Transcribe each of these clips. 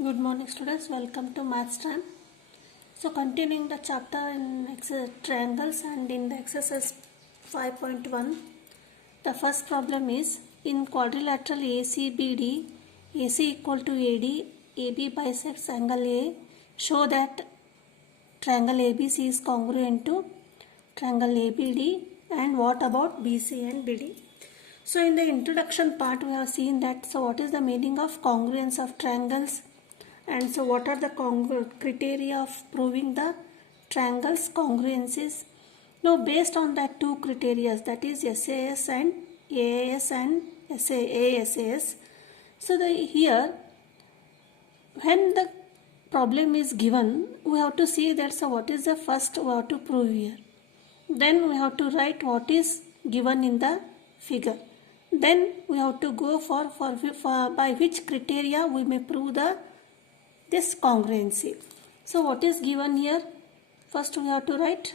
Good morning students, welcome to Maths Time. So continuing the chapter in triangles and in the exercise 5.1, the first problem is in quadrilateral ACBD, AC equal to AD, AB bisects angle A, show that triangle ABC is congruent to triangle ABD, and what about BC and BD? So in the introduction part we have seen that what is the meaning of congruence of triangles, and so what are the criteria of proving the triangles congruences. Now based on that two criteria, that is SAS and AAS and ASAS, so here when the problem is given we have to see that what is the first we have to prove here, then we have to write what is given in the figure, then we have to go for by which criteria we may prove this congruency. So what is given here? First we have to write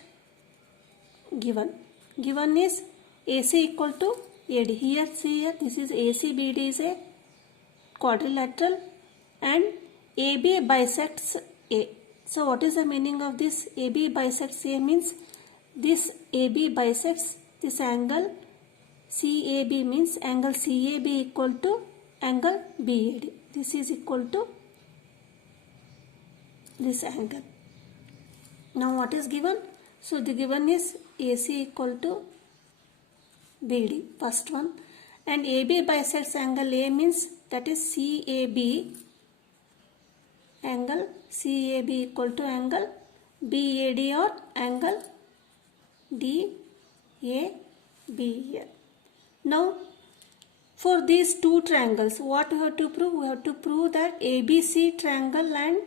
given is AC equal to AD. Here see here, this is ACBD is a quadrilateral and AB bisects A. So what is the meaning of this? AB bisects A means this AB bisects this angle CAB, means angle CAB equal to angle BAD. This is equal to this angle. Now what is given? So the given is AC equal to BD, first one, and AB bisects angle A means that is CAB, angle CAB equal to angle BAD or angle DAB here. Now for these two triangles what we have to prove? We have to prove that ABC triangle and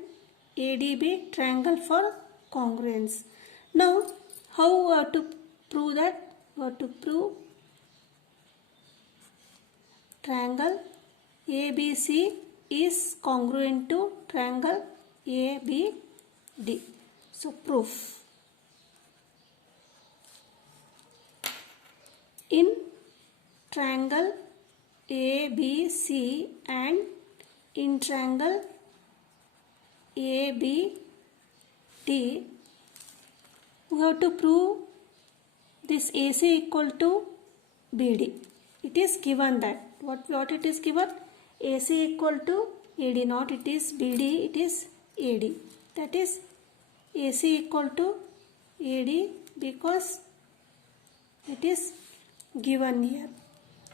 ADB triangle for congruence. Now how we have to prove that? We have to prove triangle ABC is congruent to triangle ABD. So proof. In triangle ABC and in triangle ABD, we have to prove this AC equal to BD. It is given that what it is given? AC equal to AD, not it is BD, it is AD. That is AC equal to AD because it is given here.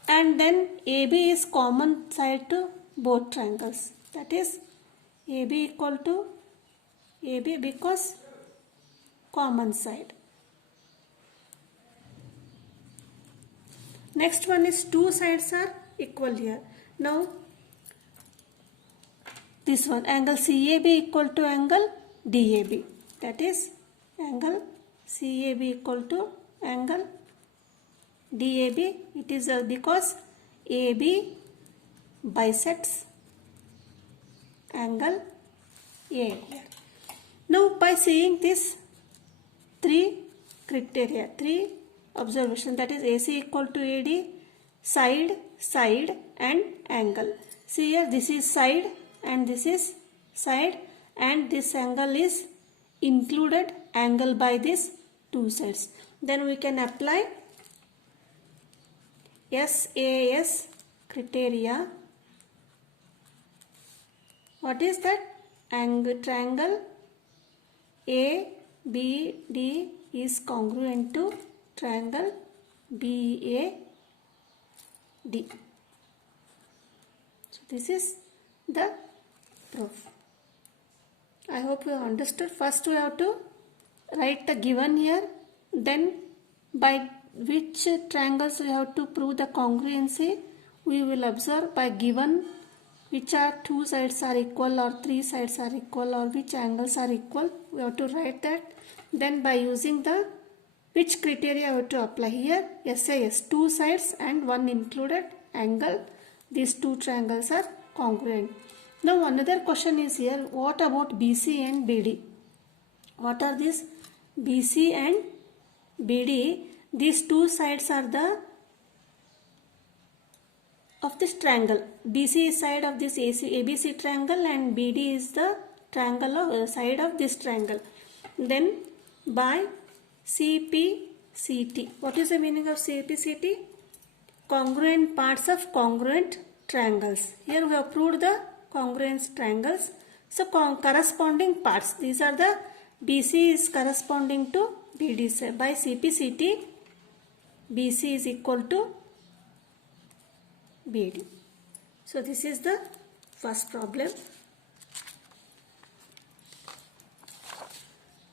And then AB is common side to both triangles. That is AB equal to AB because common side. Next one is two sides are equal here. Now this one, angle CAB equal to angle DAB. That is angle CAB equal to angle DAB. It is because AB bisects angle A here. Now by seeing this three criteria, three observation, that is AC equal to AD, side and angle. See here, this is side and this is side, and this angle is included angle by these two sides. Then we can apply SAS criteria. What is that? Triangle ABD is congruent to triangle BAD. So this is the proof. I hope you have understood. First we have to write the given here, then by which triangles we have to prove the congruency. We will observe by given which are two sides are equal or three sides are equal or which angles are equal. We have to write that. Then by using the which criteria we have to apply here? SAS, two sides and one included angle. These two triangles are congruent. Now another question is here, what about BC and BD? What are these? BC and BD, these two sides are the of this triangle. BC is side of this ABC triangle and BD is the triangle of side of this triangle. Then by CPCT. What is the meaning of CPCT? Congruent parts of congruent triangles. Here we have proved the congruent triangles. So corresponding parts. These are the BC is corresponding to BD. So by CPCT, BC is equal to BD. So this is the first problem.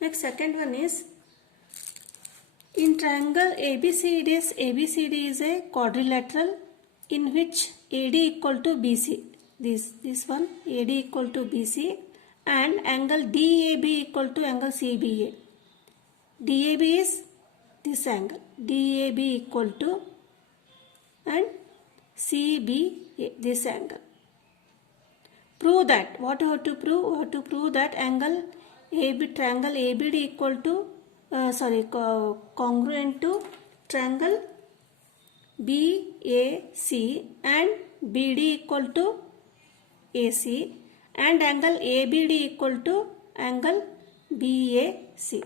Next, second one is in triangle ABCD is a quadrilateral in which AD equal to BC. This one AD equal to BC and angle DAB equal to angle CBA. DAB is this angle. DAB equal to and CBA, this angle. Prove that. What you have to prove? You have to prove that angle triangle ABD equal to congruent to triangle BAC and BD equal to AC and angle ABD equal to angle BAC.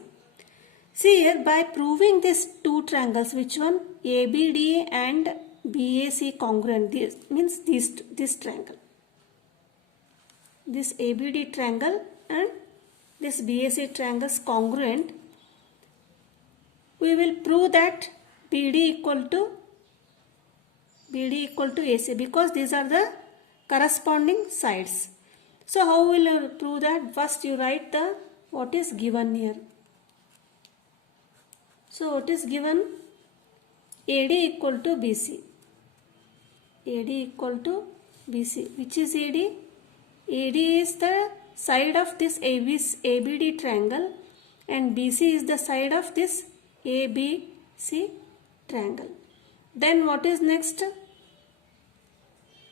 See here, by proving these two triangles, which one? ABD and BAC congruent. This means this triangle. This ABD triangle and this BAC triangle is congruent. We will prove that BD equal to AC because these are the corresponding sides. So how will you prove that? First you write the what is given here. So what is given? AD equal to BC. AD equal to BC. Which is AD? AD is the side of this ABD triangle and BC is the side of this ABC triangle. Then what is next?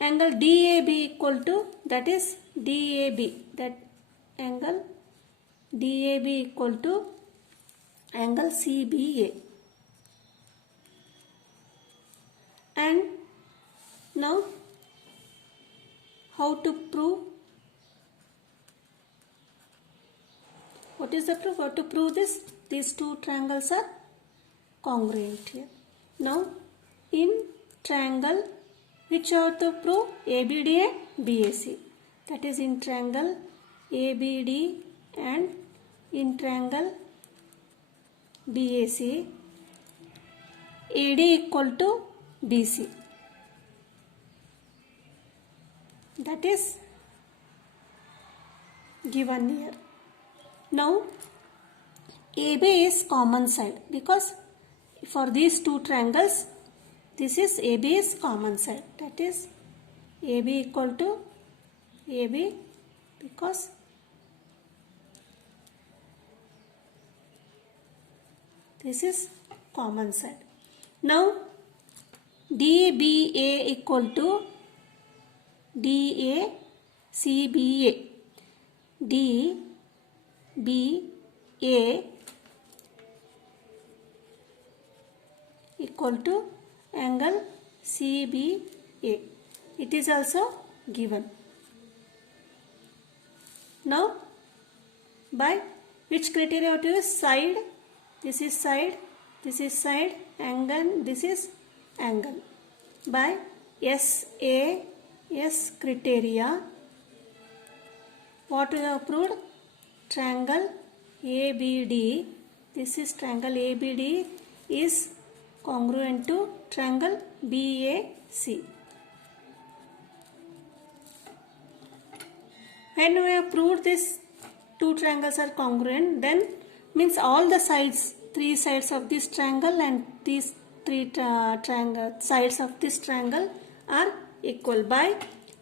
Angle DAB equal to, that is DAB. That angle DAB equal to angle CBA. And now how to prove? What is the proof? How to prove this? These two triangles are congruent here. Now in triangle which you have to prove? ABD and BAC. That is in triangle ABD and in triangle BAC, AD equal to BC. That is given here. Now AB is common side because for these two triangles this is AB is common side. That is AB equal to AB because this is common side. Now DBA equal to DACBA. DBA equal to angle CBA. It is also given. Now by which criteria to use? Side. This is side. This is side. Angle. This is angle. By SAS criteria, what we have proved? Triangle ABD. This is triangle ABD is congruent to triangle BAC. When we have proved this two triangles are congruent, then means all the sides, three sides of this triangle and these three sides of this triangle are equal by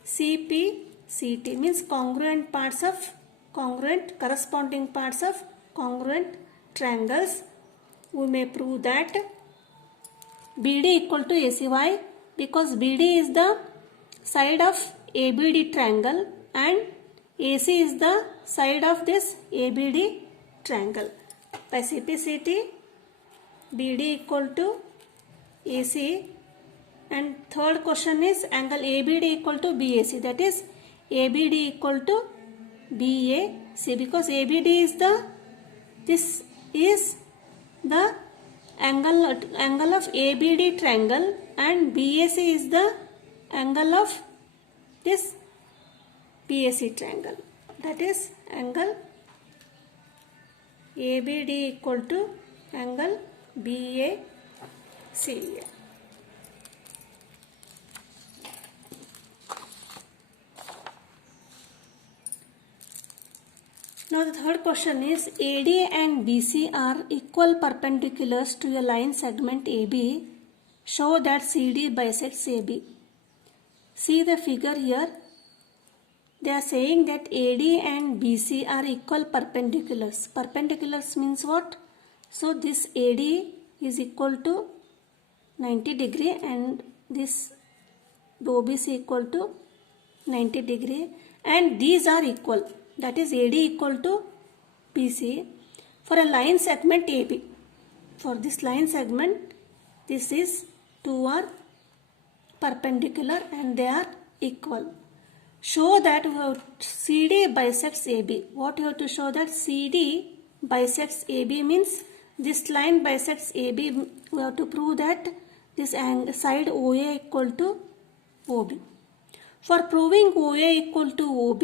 CPCT, means congruent parts of corresponding parts of congruent triangles. We may prove that BD equal to AC. Why? Because BD is the side of ABD triangle and AC is the side of this ABD triangle. By CPCT, BD equal to AC And third question is angle ABD equal to BAC. That is ABD equal to BAC, because ABD is the, this is the angle of ABD triangle and BAC is the angle of this BAC triangle. That is angle ABD equal to angle BAC. Now the third question is AD and BC are equal perpendiculars to a line segment AB. Show that CD bisects AB. See the figure here. They are saying that AD and BC are equal perpendiculars. Perpendiculars means what? So this AD is equal to 90 degree and this OBC equal to 90 degree, and these are equal. That is AD equal to BC for a line segment AB. For this line segment, this is two are perpendicular and they are equal. Show that CD bisects AB. What you have to show? That CD bisects AB means this line bisects AB. We have to prove that this side OA equal to OB. For proving OA equal to OB,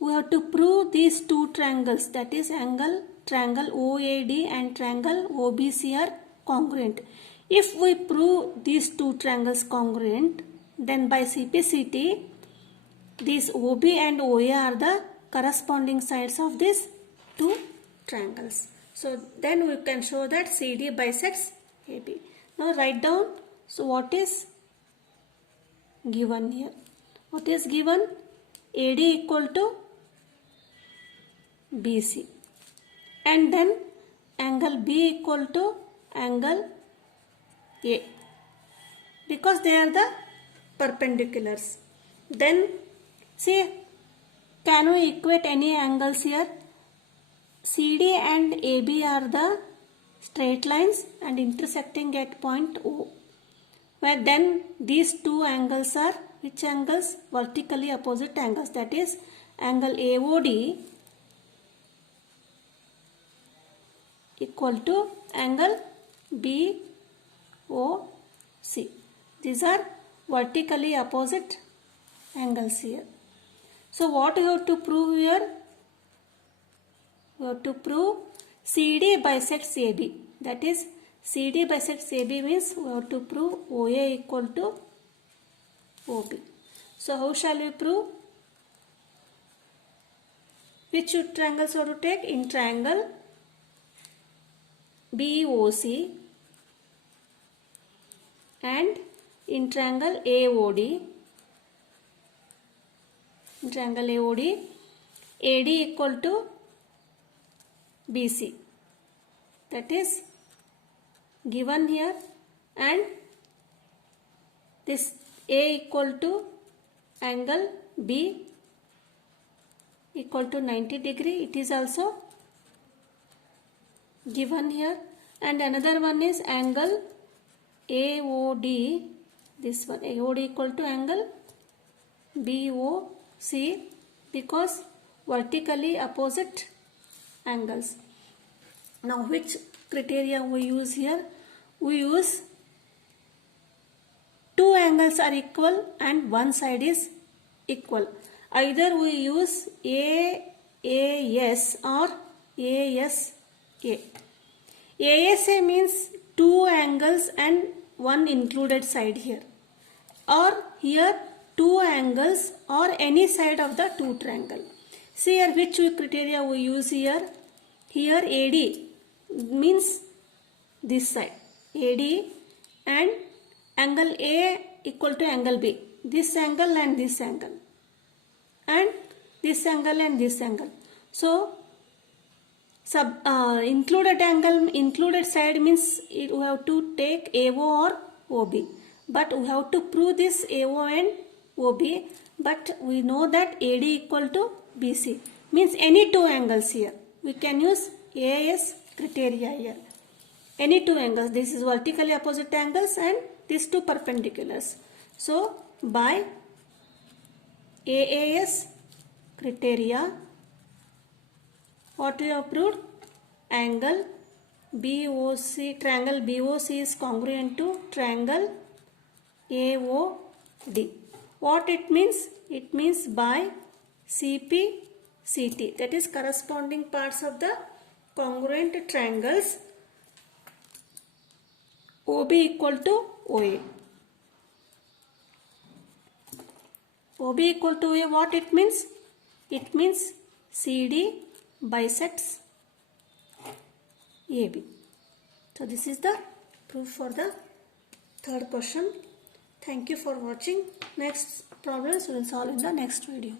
we have to prove these two triangles, that is triangle OAD and triangle OBC are congruent. If we prove these two triangles congruent, then by CPCT, these OB and OA are the corresponding sides of these two triangles. So then we can show that CD bisects AB. Now write down. So what is given here? What is given? AD equal to BC, and then angle B equal to angle A, because they are the perpendiculars. Then see, can we equate any angles here? CD and AB are the straight lines and intersecting at point O, where then these two angles are which angles? Vertically opposite angles, that is angle AOD equal to angle BOC. These are vertically opposite angles here. So what you have to prove here? You have to prove CD bisects AB. That is CD bisects AB means we have to prove OA equal to OB. So how shall we prove? Which triangles have to take? In triangle BOC and in triangle AOD. In triangle AOD, AD equal to BC. That is given here, and this A equal to angle B equal to 90 degree. It is also given here, and another one is angle AOD, this one AOD equal to angle BOC, because vertically opposite angles. Now which criteria we use here? We use two angles are equal and one side is equal. Either we use AAS or ASA. ASA means two angles and one included side here, or here two angles or any side of the two triangle. See here which criteria we use here. Here AD means this side AD, and angle A equal to angle B, this angle and this angle, and this angle and this angle. So included angle, included side means we have to take AO or OB, but we have to prove this AO and OB, but we know that AD equal to BC means any two angles here. We can use AS criteria here. Any two angles. This is vertically opposite angles and these two perpendiculars. So by AAS criteria, what we have proved? Angle BOC, triangle BOC is congruent to triangle AOD. What it means? It means by CP CT, that is corresponding parts of the congruent triangles OB equal to OA. OB equal to OA, what it means? It means CD bisects AB. So this is the proof for the third question. Thank you for watching. Next problems we will solve in the next video.